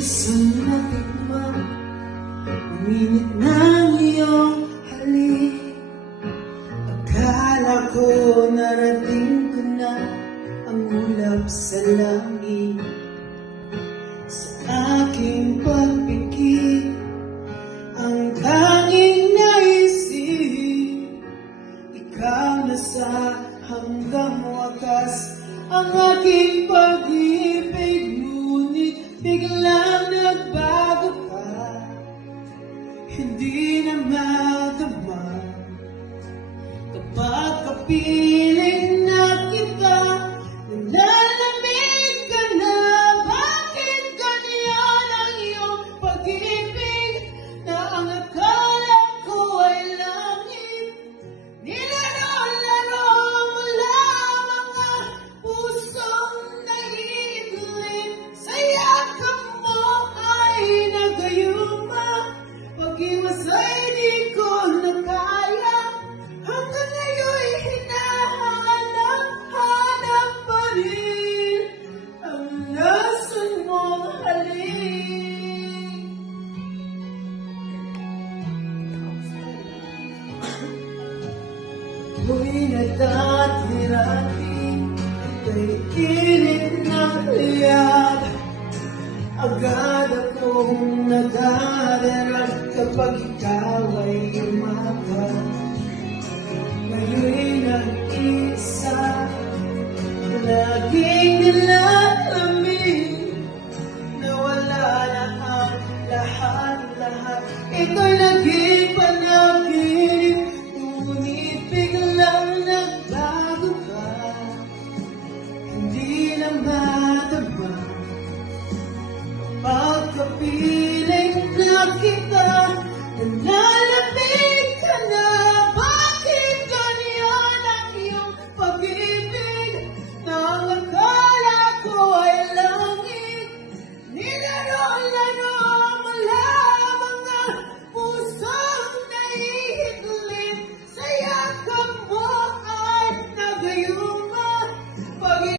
Minsan natikman ang init ng iyong halik. Akala ko narating ko na ang ulap sa langit. Sa aking pagpikit, ang tanging naisip, ikaw na sa hanggang wakas. Ang aking pag-ibig, ngunit biglang nagbago ka. Hindi na madama kapag kapiling na kita. Nalalamig ka na, bakit ganyan ang iyong pag-ibig? Na ang akala ko ay langit, nilaro-laro mo lamang ang pusong naiiglit. Sa yakap mo ay nagayuma, pag-iwas ay di ko na kaya. Hanggang ngayon'y hinahanap-hanap pa rin ang lason mong halik. Ako'y nagdati-rati, ika'y init ng liyak. Agad akong nagdararag kapag ikaw ay umagat. Ngayon'y nag-isa, laging nilalamig, nawala na ang lahat-lahat. Ito'y naging panaginip, ngunit biglang nagbago ka. Hindi na madama pagkapiling na kita.